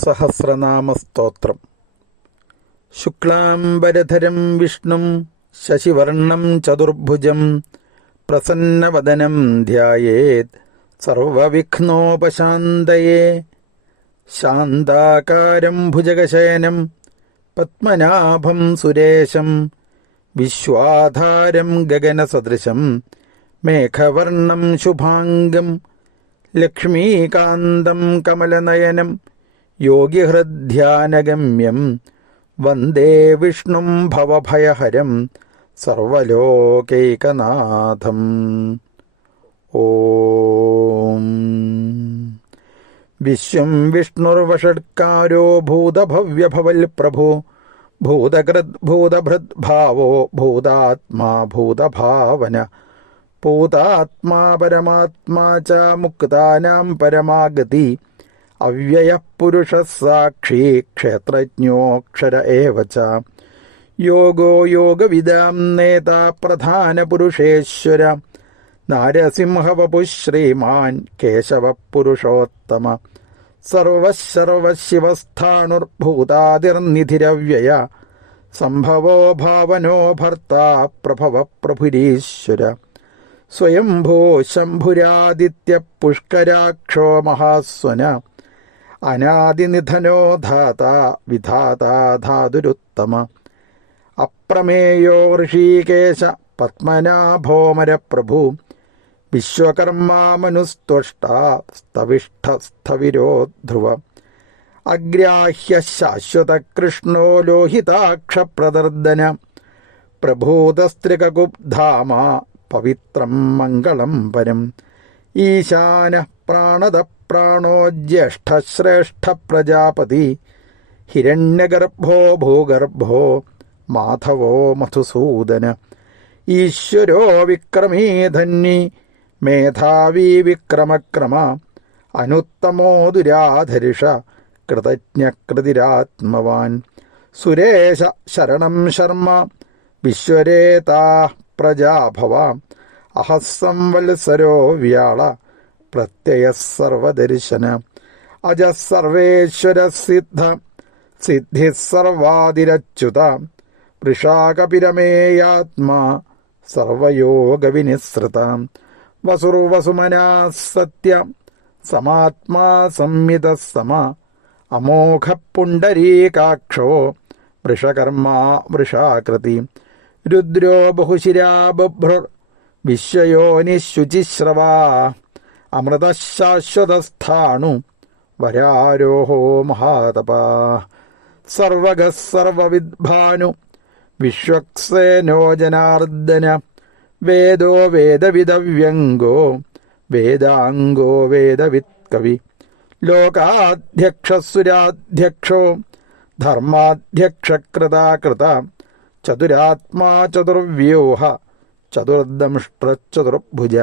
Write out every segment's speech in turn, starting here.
സഹസ്രനാമസ്തോത്രം. ശുക്ലാംബരധരം വിഷ്ണും ശശിവർണം ചതുർഭുജം പ്രസന്നവദനം ധ്യായേത് സർവവിഘ്നോപശാന്തയേ. ശാന്താകാരം ഭുജഗശയനം പത്മനാഭം സുരേശം വിശ്വാധാരം ഗഗനസദൃശം മേഘവർണം ശുഭാംഗം ലക്ഷ്മീകാന്തം കമലനയനം യോഗിഹൃദ്ധ്യാനഗമ്യം വന്ദേ വിഷ്ണും ഭവഭയഹരം സർവലോകൈകനാഥം. ഓം വിശ്വം വിഷ്ണുർവഷട്കാരോ ഭൂതഭവ്യഭവൽ പ്രഭോ ഭൂതകൃത് ഭൂതഭൃത് ഭാവോ ഭൂതാത്മാ ഭൂതഭാവന ഭൂതാത്മാ പരമാത്മാ ച മുക്താനാം പരമാഗതി അവ്യയഃ പുരുഷഃ സാക്ഷി ക്ഷേത്രജ്ഞോക്ഷര ഏവ ച യോഗോ യോഗവിദാം നേതാ പ്രധാനപുരുഷേശ്വര നാരസിംഹവപുഃ ശ്രീമാൻ കേശവഃ പുരുഷോത്തമ സർവഃ സർവശിവസ്ഥാണുർഭൂതാദിർനിധിരവ്യയ സംഭവോ ഭാവനോ ഭർത്താ പ്രഭവഃ പ്രഭുരീശ്വര സ്വയംഭൂ ശംഭുരാദിത്യ പുഷ്കരാക്ഷോ മഹാസ്വന അനാദിനിധനോ ധാത വിധാതാ ധാതുരുത്തമ അപ്രമേയോ ഋഷീകേശ പത്മനാഭോമരപ്രഭു വിശ്വകർമാമനുസ്ത്വഷ്ടാ സ്തവിഷ്ഠസ്ഥവിരോ ധ്രുവ അഗ്രാഹ്യ ശാശ്വതകൃഷ്ണോ ലോഹിതാക്ഷപ്രദർദന പ്രഭൂതസ്ത്രികകുബ്ധാമ പവിത്രം മംഗളം പരം ഈശാനഃ പ്രാണദ പ്രാണോ ജ്യേഷ്ഠശ്രേഷ്ഠ പ്രജാപതി ഹിരണ്യഗർഭോ ഭൂഗർഭോ മാധവോ മധുസൂദന ഈശ്വരോ വിക്രമീ ധന്വി മേധാവീ വിക്രമക്രമ അനുത്തമോ ദുരാധരിഷ കൃതജ്ഞകൃതിരാത്മവാൻ സുരേശ ശരണം ശർമ്മ വിശ്വരേതാ പ്രജാഭവ അഹസ്സംവത്സരോ വ്യാള പ്രത്യയഃ സർവദർശന അജഃ സർവേശ്വര സിദ്ധ സിദ്ധിഃ സർവാദിരച്യുത വൃഷാകപിരമേയാത്മാ സർവയോഗവിനിസൃത വസുർവസുമനാ സത്യ സമാത്മാ സംമിതഃ സമ അമോഘ പുണ്ടരീകാക്ഷോ വൃഷകർമാ വൃഷാകൃതി രുദ്രോ ബഹുശിരാ ബഭ്രുർ വിശ്വയോനിശുചിശ്രവാ അമൃതശാശ്വതസ്ഥാണു വരാരോഹോ മഹാതപാ സർവഗഃ സർവവിദ്ഭാനു വിശ്വക്സേനോ ജനാർദ്ദന വേദോ വേദവിദവ്യംഗോ വേദാംഗോ വേദവിത്കവി ലോകാധ്യക്ഷസുരാധ്യക്ഷോ ധർമാധ്യക്ഷകൃതാകൃത ചതുരാത്മാ ചതുർവ്യൂഹ ചതുർദംഷ്ട്രചതുർഭുജ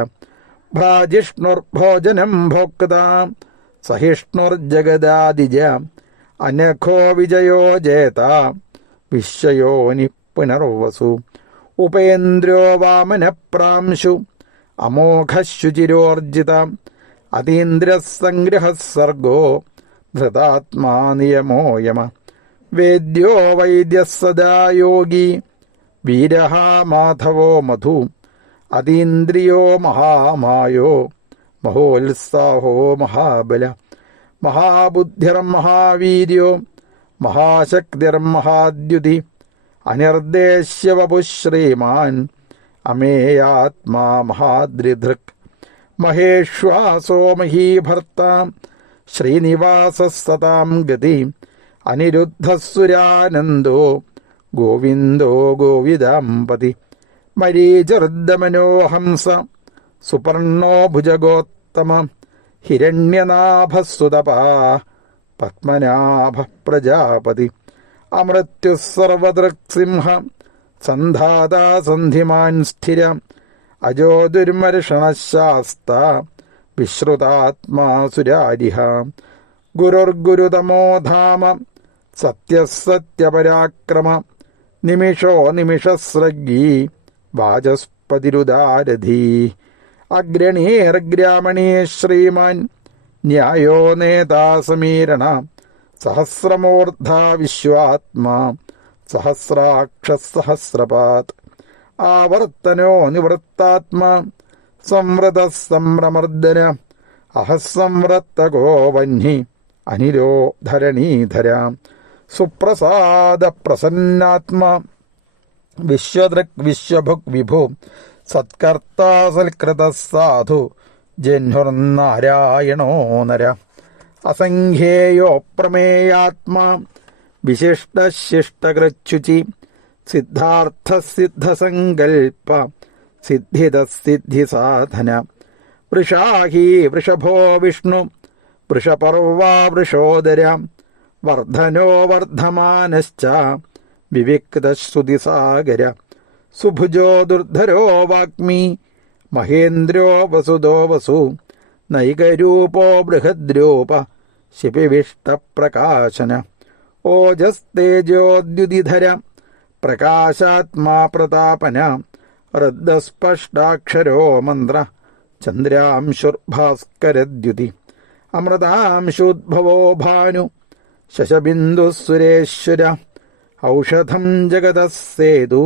ഭ്രാജിഷ്ണുർഭോജനം ഭോക്ത സഹിഷ്ണുർജഗദാദിജ അനഘോ വിജയോ ജേത വിശ്വയോനി പുനർവസു ഉപേന്ദ്രോ വാമനപ്രാംശു അമോഘശുചിരോർജിത അതീന്ദ്രസംഗ്രഹ സർഗോ ധൃതാത്മാ നിയമോ യമ വേദ്യോ വൈദ്യഃ സദാ യോഗി വീരഃ മാധവോ മധു അതീന്ദ്രിയോ മഹാമായോ മഹോത്സാഹോ മഹാബല മഹാബുദ്ധിർമഹാവീര്യോ മഹാശക്തിർമഹാദ്യുതി അനിർദ്ദേശ്യവപുഃ ശ്രീമാൻ അമേയാത്മാ മഹാദ്രിധൃക് മഹേശ്വാസോ മഹീഭർത്ത ശ്രീനിവാസഃ സതാം ഗതി അനിരുദ്ധസുരാനന്ദോ ഗോവിന്ദോ ഗോവിദാംപതി മരീചിർദമനോ ഹംസ സുപർണോ ഭുജഗോത്തമ ഹിരണ്യനാഭസുതപാ പത്മനാഭ പ്രജാപതി അമൃത്യുഃ സർവദൃക്സിംഹ സന്ധാതാ സന്ധിമാൻ സ്ഥിര അജോ ദുർമർഷണശാസ്ത വിശ്രുതാത്മാ സുരാരിഹ ഗുരുർഗുരുതമോ ധാമ സത്യസത്യപരാക്രമ നിമിഷോ നിമിഷസ്രഗ്ഗീ വാചസ്പതിരുദാരധീ അഗ്രണീർഗ്രാമണീ ശ്രീമാൻ ന്യായോ നേതാ സമീരണ സഹസ്രമൂർധാ വിശ്വാത്മാ സഹസ്രാക്ഷസഹസ്രപാത് ആവർത്തനോ നിവൃത്താത്മാ സംവൃത സംഭ്രമർദ്ദന അഹസംവൃത്തകോ വഹ്നി അനിലോ ധരണീധര സുപ്രസാദ പ്രസന്നാത്മാ വിശ്വദൃക് വിശ്വഭുക് വിഭു സത്കർത്താ സൽകൃത സാധു ജഹ്നുർനാരായണോ നര അസംഖ്യേയോ പ്രമേയാത്മാ വിശിഷ്ടശിഷ്ടകൃച്യുചി സിദ്ധാർത്ഥസിദ്ധസങ്കൽപ്പ സിദ്ധിദസിദ്ധിസാധന വൃഷാഹി വൃഷഭോ വിഷ്ണു വൃഷപർവാ വൃഷോദര വർദ്ധനോ വർദ്ധമാനശ്ച വിവിക്തശ്രുതിസാഗര സുഭുജോ ദുർധരോ വാഗ്മി മഹേന്ദ്രോ വസുദോ വസു നൈകരൂപോ ബൃഹദ്രൂപ ശിപിവിഷ്ടപ്രകാശന ഓജസ്തേജോദ്യുതിധര പ്രകാശാത്മാ പ്രതാപന ഋദ്ധസ്പഷ്ടാക്ഷരോ മന്ത്ര ചന്ദ്രാംശുർഭാസ്കരദ്യുതി അമൃതാംശുദ്ഭവോ ഭാനു ശശബിന്ദുസുരേശ്വര ഔഷധം ജഗതസ്സേതു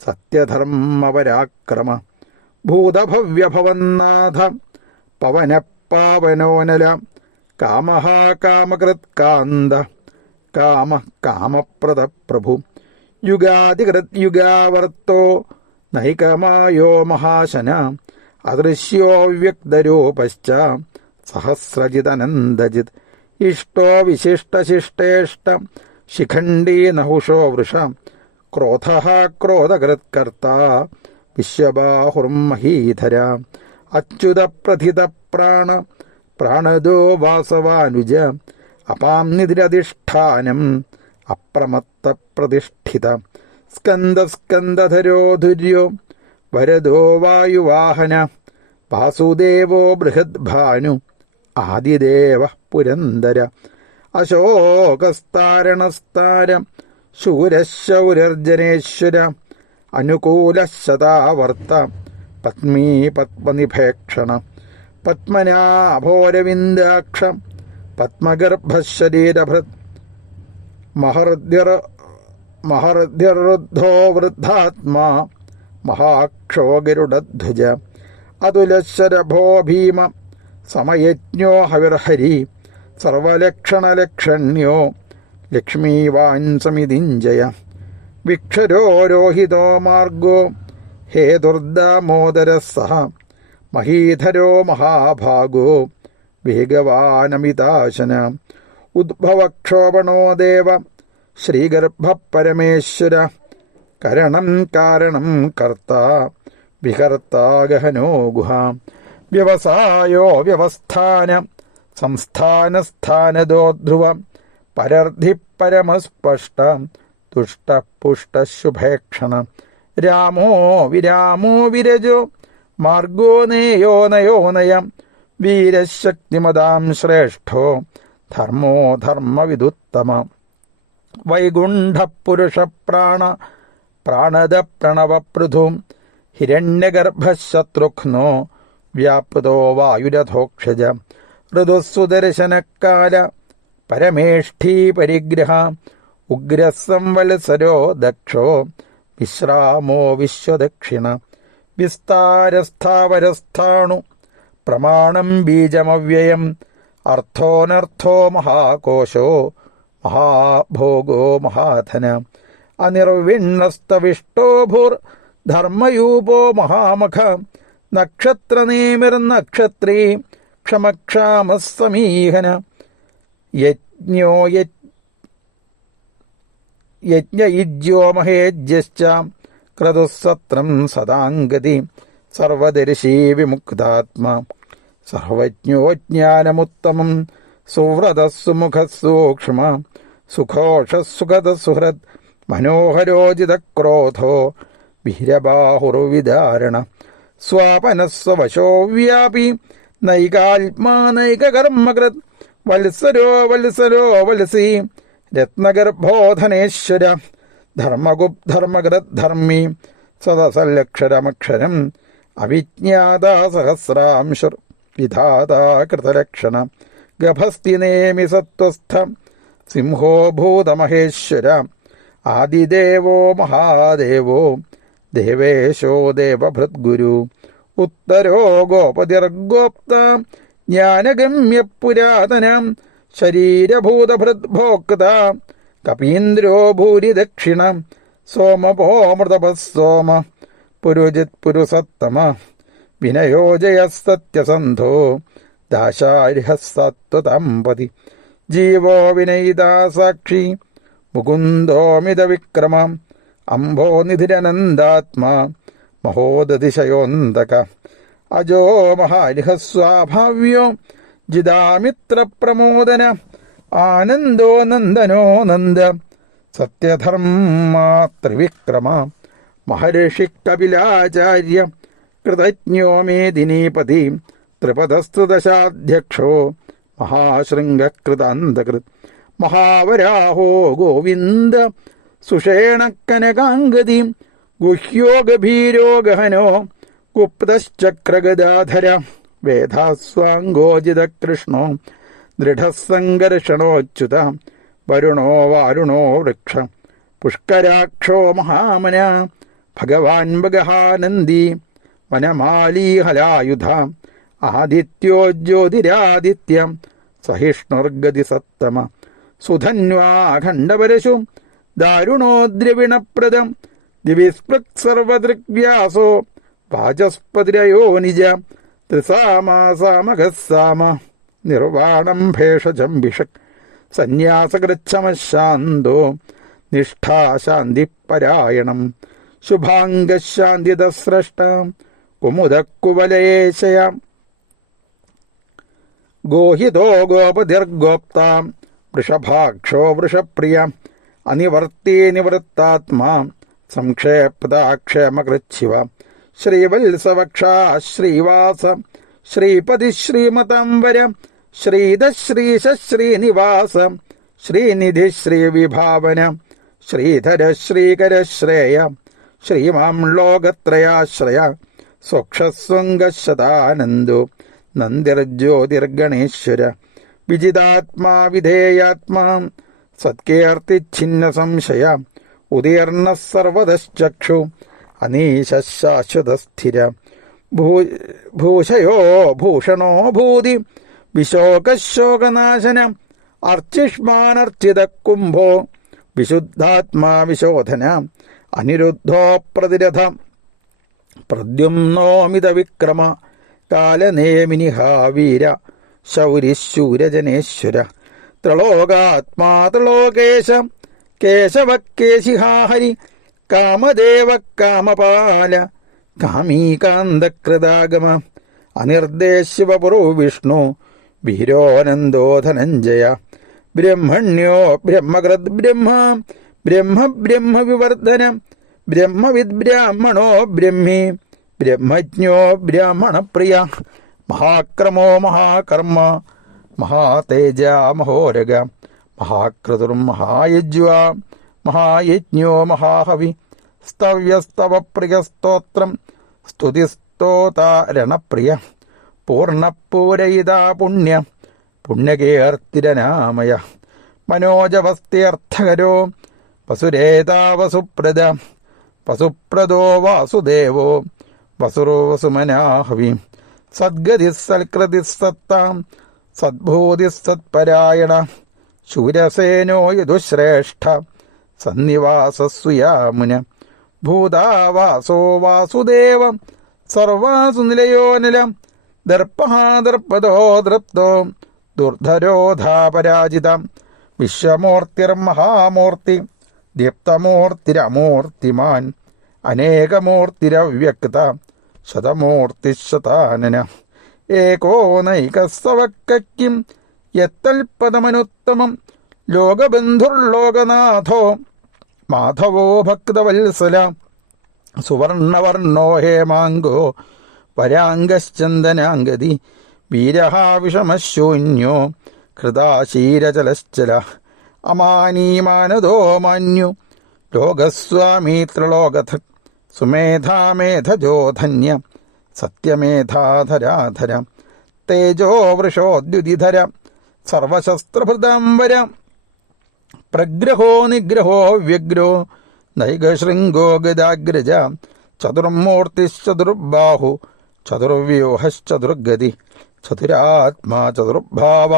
സത്യധർമ്മപരാക്രമ ഭൂതഭവ്യഭവന്നാഥ പവനപാവനോനല കാമഃ കാമകൃത്കാന്ത കാമ കാമപ്രദ പ്രഭു യുഗാതികൃത് യുഗാവർത്തോ നൈകമായോ മഹാശന അദൃശ്യോ വ്യക്തരൂപശ്ച സഹസ്രജിതനന്ദജിത് ഇഷ്ടോ വിശിഷ്ടശിഷ്ടേഷ്ട ശിഖണ്ഡീ നഹുഷോ വൃഷ ക്രോധഃ ക്രോധകൃത്കർത്ത വിശ്വബാഹുർമഹീധര അച്യുത പ്രഥിത പ്രാണ പ്രാണദോ വാസവാനുജ അപാംനിധിരധിഷ്ഠാനം അപ്രമത്ത പ്രതിഷ്ഠിത സ്കന്ദസ്കന്ദധരോ ധുര്യോ വരദോ വായുവാഹന വാസുദേവോ ബൃഹദ്ഭാനു ആദിദേവ പുരന്ദര അശോകസ്താരണസ്താര ശൂരശൗരർജനേശ്വര അനുകൂലശതാവർത്ത പത്മീ പത്മനിഭേക്ഷണ പത്മനാഭോരവിന്ദാക്ഷ പത്മഗർഭശരീരഭൃത് മഹർദ്യർദ്ധോ വൃദ്ധാത്മാ മഹാക്ഷോ ഗരുഡധ്വജ അതുലശരഭോ ഭീമ സമയജ്ഞോ ഹവിർഹരി സർവലക്ഷണലക്ഷണ്യോ ലക്ഷ്മീവാൻ സമിതിഞ്ജയ വിക്ഷരോ രോഹിതോ മാർഗോ ഹേതുർദാമോദര സഹ മഹീധരോ മഹാഭാഗോ വേഗവാനമിതാശന ഉദ്ഭവക്ഷോഭണോ ദേവ ശ്രീഗർഭപരമേശ്വര കരണം കാരണം കർത്ത വികർത്താ ഗഹനോ ഗുഹ വ്യവസായോ വ്യവസ്ഥാന സംസ്ഥാനസ്ഥാനദോ ധ്രുവ പരർദ്ധി പരമസ്പഷ്ട തുഷ്ടപുഷ്ടശുഭേക്ഷണ രാമോ വിരാമോ വിരജോ മാർഗോ നേയോ നയോനയം വീരശക്തിമതാം ശ്രേഷ്ഠോ ധർമ്മോ ധർമ്മവിദുത്തമ വൈകുണ്ഠപുരുഷപ്രാണ പ്രാണദ പ്രണവപൃഥു ഹിരണ്യഗർഭശത്രുഘ്നോ വ്യാപൃതോ വായുരഥോക്ഷജ ഋതുസുദർശനകാല പരമേഷ്ഠീ പരിഗ്രഹ ഉഗ്രസംവത്സരോ ദക്ഷോ വിശ്രാമോ വിശ്വദക്ഷിണ വിസ്താരസ്ഥാവരസ്ഥാണു പ്രമാണം ബീജമവ്യയം അർത്ഥോനർത്ഥോ മഹാകോശോ മഹാഭോഗോ മഹാധന അനിർവിണ്ണസ്തവിഷ്ടോ ഭൂർ ധർമ്മയൂപോ മഹാമഖ നക്ഷത്രനേമിർനക്ഷത്രീ ക്ഷമക്ഷാമസമീഹന യജ്ഞോ യജ്ഞയുജ്യോ മഹേജ്യശ്ച ക്രതുസത്രം സദാംഗതി സർവദർശീ വിമുക്താത്മാ സർവജ്ഞോ ജ്ഞാനമുത്തമം സുവ്രതസുമുഖസൂക്ഷ്മ സുഘോഷസുഖദസുഹൃത് മനോഹരോജിതക്രോധോ വീരബാഹുർവിദാരണ സ്വാപനസ്വശോ വ്യാപി നൈകാത്മാ നൈകകർമ്മകൃത് വത്സരോ വത്സരോ വത്സി രത്നഗർഭോധനേശ്വര ധർമ്മഗുപ്ധർമ്മകൃത് ധർമ്മി സദസല്ലക്ഷരമക്ഷരം അവിജ്ഞാത സഹസ്രാംശുർ വിധാതാ കൃതലക്ഷണ ഗഭസ്തി നേമി സത്വസ്ഥ സിംഹോ ഭൂതമഹേശ്വര ആദിദേവോ മഹാദേവോ ദേവേശോ ദേവഭൃദ്ഗുരു ഉത്തരോ ഗോപതിർഗോപ്ത ജ്ഞാനഗമ്യ പുരാതനം ശരീരഭൂതഭൃദ്ഭോക്ത കപീന്ദ്രോ ഭൂരിദക്ഷിണ സോമപോമൃതപസ്സോമ പുരുജിത് പുരുസത്തമ വിനയോജയ സത്യസന്ധോ ദാശാരിഹ സത്വതമ്പതി ജീവോ വിനയിതാ സാക്ഷി മുകുന്ദോമിത വിക്രമ അംഭോ നിധിരനന്ദാത്മാ മഹോദതിശയോന്തക അജോ മഹാരിഹ സ്വാഭാവ്യോ ജിതാമിത്ര പ്രമോദന ആനന്ദോ നന്ദനോ നന്ദ സത്യധർമാ ത്രിവിക്രമ മഹർഷി കപിലാചാര്യ കൃതജ്ഞോ മേദിനീപതി ത്രിപദസ്തുദശാധ്യക്ഷോ മഹാശൃംഗകൃതാന്തകൃത് മഹാവരാഹോ ഗോവിന്ദ സുഷേണ കനകാംഗതി ഗുഹ്യോ ഗഭീരോ ഗഹനോ ഗുപ്തശ്ചക്രഗദാധര വേദാസ്വാംഗോജിത കൃഷ്ണോ ദൃഢസംഘർഷണോച്യുത വരുണോ വാരുണോ വൃക്ഷ പുഷ്കരാക്ഷോ മഹാമന ഭഗവാൻ ഭഗഹാനന്ദി വനമാലീഹലായുധ ആദിത്യോ ജ്യോതിരാദിത്യം സഹിഷ്ണുർഗതി സത്തമ സുധന്വാഖണ്ഡപരശു ദാരുണോ ദ്രവിണപ്രദം ദിവിസ്പൃക് സർവദൃഗ്വ്യാസോ വാചസ്പതിരയോ നിജ ത്രിസാമാസാമഘസാമ നിർവാണം ഭേഷജംഭിഷക് സന്യാസകൃച്ഛമശാന്തോ നിഷ്ഠാശാന്തിപരായണം ശുഭാംഗശാന്തിദസ്രഷ്ട കുമുദക്കുവലയേശയ ഗോഹിതോ ഗോപതിർഗോപ്ത വൃഷഭാക്ഷോ വൃഷപ്രിയ അനിവർത്തി നിവൃത്താത്മാ സംക്ഷേപ്താക്ഷേമകൃച്ഛിവ ശ്രീവത്സവക്ഷാ ശ്രീവാസ ശ്രീപതി ശ്രീമതാംബര ശ്രീധശ്രീശ ശ്രീനിവാസ ശ്രീനിധി ശ്രീവിഭാവന ശ്രീധര ശ്രീകര ശ്രേയ ശ്രീമാം ലോകത്രയാശ്രയ സ്വക്ഷസ്വംഗശതാനന്ദോ നന്ദിർജ്യോതിർഗണേശ്വര വിജിതാത്മാ വിധേയാത്മാ സത്കീർത്തിച്ഛിന്ന സംശയ ഉദീർണ സർവതശ്ചക്ഷു അനീശ ശാശ്വതസ്ഥിര ഭൂഷയോ ഭൂഷണോ ഭൂതി വിശോകശോകനാശന അർച്ചിഷ്മാനർച്ചിത കുംഭോ വിശുദ്ധാത്മാ വിശോധന അനിരുദ്ധോ പ്രതിരഥ പ്രദ്യുമ്നോമിത വിക്രമ കാലനേമിനിഹാവീര ശൗരിശൂരജനേശ്വര ത്രലോകാത്മാ ത്രലോകേശ കേശവ കേശിഹാഹരി കാമദേവ കാമപാല കാമീകാന്തകൃതാഗമ അനിർദ്ദേശ്യവപുരോ വിഷ്ണു വീരോനന്ദോ ധനഞ്ജയ ബ്രഹ്മണ്യോ ബ്രഹ്മകൃത് ബ്രഹ്മ ബ്രഹ്മ ബ്രഹ്മ വിവർധന ബ്രഹ്മവിദ് ബ്രാഹ്മണോ ബ്രഹ്മി ബ്രഹ്മജ്ഞോ ബ്രാഹ്മണപ്രിയ മഹാക്രമോ മഹാകർമ്മ മഹാതേജ മഹോരഗ മഹാക്രതുർമഹായജ്വ മഹായജ്ഞോ മഹാഹവി സ്തവ്യസ്തവ പ്രിയ സ്തോത്രം സ്തുതിസ്തോതാരണപ്രിയ പൂർണ്ണപൂരയിതാ പുണ്യ പുണ്യകീർത്തിരനാമയ മനോജവസ്ത്യർത്ഥകരോ വസുരേതാ വസുപ്രദ വസുപ്രദോ വാസുദേവോ വസുരോ വസുമനാഹവി സദ്ഗതി സൽകൃതി സത്താം സദ്ഭൂതി സത്പരായണ ശൂരസേനോ യദുശ്രേഷ്ഠ സന്നിവാസസ്സുയാമുന ഭൂതാവാസോ വാസുദേവ സർവാസു നിലയോ നില ദർപ്പഹാദർപ്പദോ ദൃപ്തോ ദുർധരോധാപരാജിത വിശ്വമൂർത്തിർമഹാമൂർത്തി ദീപ്തമൂർത്തിരമൂർത്തിമാൻ അനേകമൂർത്തിരവ്യക്ത ശതമൂർത്തിശതാനന ഏകോ നൈകസ്സവക്കിം യത്തൽപദമനുത്തമം ലോകബന്ധുർലോകനാഥോ മാധവോ ഭക്തവത്സല സുവർണവർണോ ഹേമാംഗോ വരാംഗശ്ചന്ദനാംഗതി വീരഃ വിഷമശൂന്യോ ഹൃദാശീരചലശ്ചല അമാനീമാനദോ മാന്യു ലോകസ്വാമീ ത്രിലോകഥ സുമേധാമേധജോ ധന്യ സത്യമേധാധരാധര തേജോ വൃഷോദ്യുതിധര സർവശസ്ത്രഭൃതാംബര പ്രഗ്രഹോ നിഗ്രഹോ വ്യഗ്രോ നൈകശൃംഗോ ഗദാഗ്രജ ചതുർമൂർത്തിശ്ചതുർബാഹു ചതുർവ്യൂഹശ്ചതുർഗതി ചതുരാത്മാ ചതുർഭാവ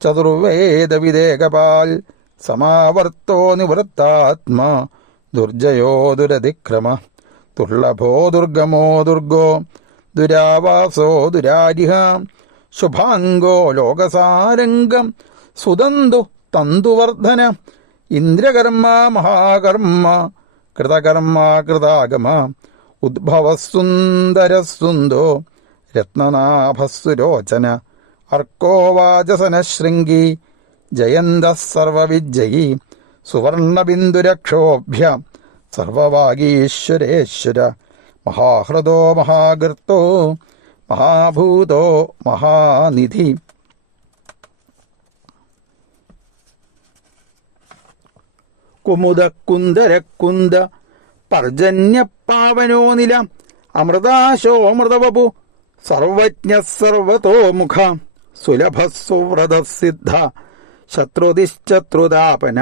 ചതുർവേദവിദേകപാൽ സമാവർത്തോ നിവൃത്താത്മാ ദുർജയോ ദുരതിക്രമ ദുർലഭോ ദുർഗമോ ദുർഗോ ദുരാവാസോ ദുരാരിഹ ശുഭാംഗോ ലോകസാരംഗം സുതന്തു തന്തുവർദ്ധന ഇന്ദ്രകർമ്മ മഹാകർമ്മ കൃതകർമ്മ കൃതാഗമ ഉദ്ഭവസുന്ദരസുന്ദോ രത്നനാഭസുരോചന അർക്കോ വാചസനശൃംഗി ജയന്തഃ സർവവിജയീ സുവർണബിന്ദുരക്ഷോഭ്യ സർവവാഗീശ്വരേശ്വര മഹാഹൃദോ മഹാഗർത്തോ മഹാഭൂതോ മഹാനിധി. കുമുദ കുന്ദരക്കുന്ദ പർജന്യപാവനോ നില അമൃതാശോ അമൃതവപു സർവജ്ഞ സർവതോമുഖ സുലഭസുവ്രതസിദ്ധ ശത്രുതിശ്ചത്രുതാപന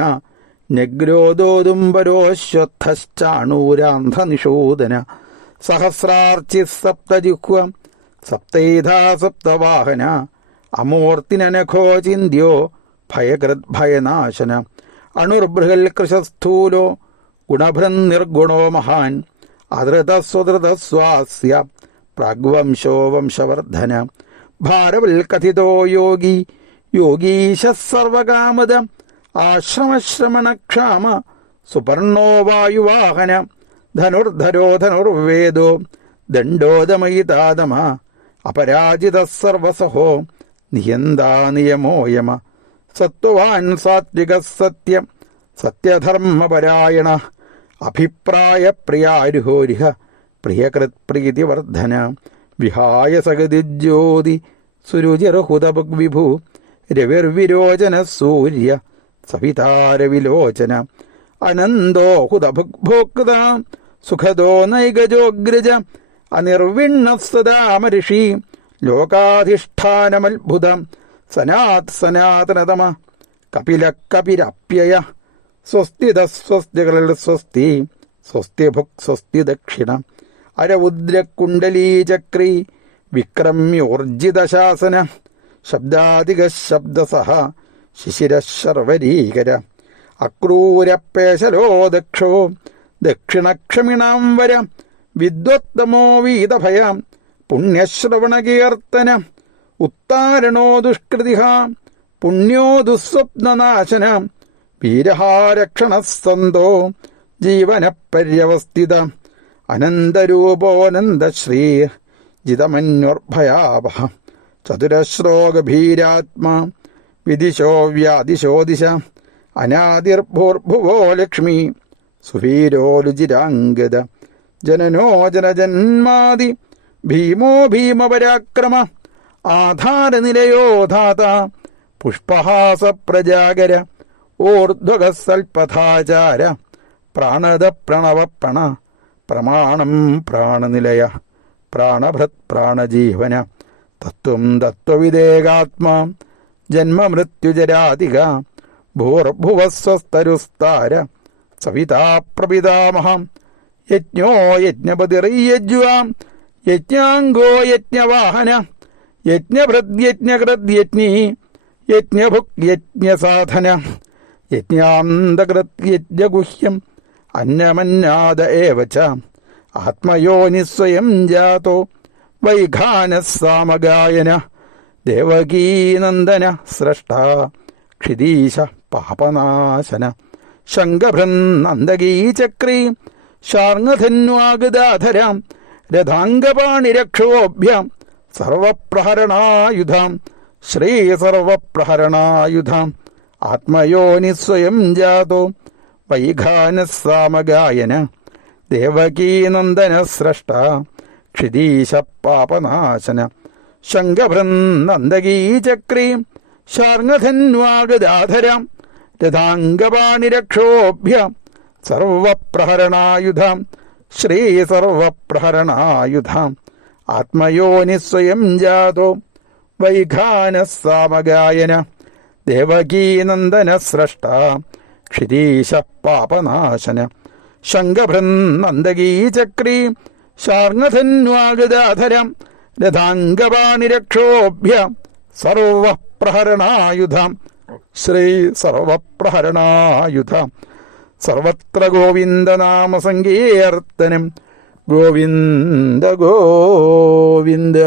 നഗ്രോദോദുംബരോശ്വത്ഥശ്ചാണൂരാന്ധനിഷൂദന സഹസ്രാർച്ചി സപ്തജിഹ്വ സപ്തൈധാ സപ്തവാഹന അമൂർത്തിനനഘോ ചിന്ത്യോ ഭയകൃദ്ഭയനാശന അണുർബൃഹൽ കൃശസ്ഥൂലോ ഗുണഭൃന്നിർഗുണോ മഹാൻ അധൃതസ്വധൃതസ്വാസ്യ പ്രാഗ്വംശോ വംശവർദ്ധന ഭാരവൽകഥിതോ യോഗി യോഗീശ സർവകാമദ ആശ്രമശ്രമണക്ഷാമ സുപർണോ വായുവാഹന ധനുർധരോ ധനുർവേദോ ദണ്ഡോദമയിതാദമ അപരാജിത സർവസഹോ നിയന്താ നിയമോ യമ സത്വവാൻ സാത്വിക സത്യം സത്യധർമ്മപരായണ അഭിപ്രായ പ്രിയാരുഹോരിഹ പ്രിയകൃത് പ്രീതിവർദ്ധന വിഹായ സഗതിജ്യോതി സുരുചിർഹുതഭുഗ്വിഭു രവിർവിരോചന സൂര്യ സവിതാരവിലോചന അനന്തോ ഹുതഭുഗ്ഭോക്ത സുഖദോ നൈകജോഗ്രജ അനിർവിണ്ണ സദാമഋഷി ലോകാധിഷ്ഠാനമത്ഭുതം സനാത് സനാതനതമ കപില കപിരപ്യയ സ്വസ്തിത സ്വസ്തികളിൽ സ്വസ്തി സ്വസ്തി ഭുക് സ്വസ്തി ദക്ഷിണ അരവുദ്രകുണ്ടലീചക്രീ വിക്രമ്യോർജിതശാസന ശബ്ദാധിക ശബ്ദസഹ ശിശിരശർവരീകര അക്രൂരപ്പേശലോ ദക്ഷോ ദക്ഷിണക്ഷമിണാം വര വിദ്വത്തമോ വീതഭയ പുണ്യശ്രവണകീർത്തന ഉത്താരണോ ദുഷ്കൃതിഹ പുണ്യോ ദുസ്വപ്നനാശന വീരഹാരക്ഷണസ്സന്തോ ജീവനപര്യവസ്ഥിത അനന്തരൂപോനന്ദശ്രീ ജിതമന്യോർഭയാവഹ ചതുരശ്രോഗഭീരാത്മാ വിദിശോ വ്യാദിശോ ദിശ അനാദിർഭൂർഭുവോ ലക്ഷ്മി സുവീരോ രുചിരാംഗദ ജനനോ ജനജന്മാദി ഭീമോ ഭീമപരാക്രമ ആധാരനിലയോ ധാത പുഷ്പഹാസ പ്രജാകര ഊർധ്വഗസൽപഥാചാര പ്രാണദ പ്രണവപ്രണ പ്രമാണം പ്രാണനിലയ പ്രാണഭൃത് പ്രാണജീവന തത്വം തത്വവിദേകാത്മാ ജന്മമൃത്യുജരാതിക ഭൂർഭുവസ്വസ്തരുസ്താര സവിതാ പ്രപിതാമഹം യജ്ഞോ യജ്ഞപതിർയജ്വാം യജ്ഞാംഗോ യജ്ഞവാഹന യജ്ഞഭൃദ്യജ്ഞകൃദ്യജ്ഞി യജ്ഞഭുക് യജ്ഞസാധന യജ്ഞാന്തകൃത് യജ്ഞഗുഹ്യം അന്നമന്നാദ ഏവ ച ആത്മയോനി സ്വയം ജാതോ വൈഖാനസാമഗായന ദേവകീനന്ദന സ്രഷ്ടാ ക്ഷിതീശ പാപനാശന ശംഖഭൃന്നന്ദകീചക്രീ ശാർങ്ങധന്വാഗദാധരാം രഥാംഗപാണിരക്ഷോഭ്യാം സർവപ്രഹരണായുധാം ശ്രീ സർവപ്രഹരണായുധാം ആത്മയോനി സ്വയം ജാതോ വൈഖാനസാമഗായന ദേവകീനന്ദന സ്രഷ്ടാ ക്ഷിതീശ പാപനാശന ശംഖഭൃന്നന്ദകീചക്രീ ശാർങ്ങധന്വാഗദാധരാം രഥാംഗപാണിരക്ഷോഭ്യാം സർവപ്രഹരണായുധാം ശ്രീ സർവപ്രഹരണായുധാം ആത്മയോനി സ്വയം ജാതോ വൈഖാനസാമഗായന ദേവകീനന്ദന സ്രഷ്ടാ ക്ഷിതീശ പാപനാശന ശംഖഭൃന്മന്ദകീ ചക്രീ ശാർങ്ങധന്വാഗദാധരം രഥാംഗപാണിരക്ഷോഭ്യ സർവപ്രഹരണായുധ ശ്രീ സർവപ്രഹരണായുധ സർവത്ര ഗോവിന്ദനാമസങ്കീർത്തനം ഗോവിന്ദ ഗോവിന്ദ.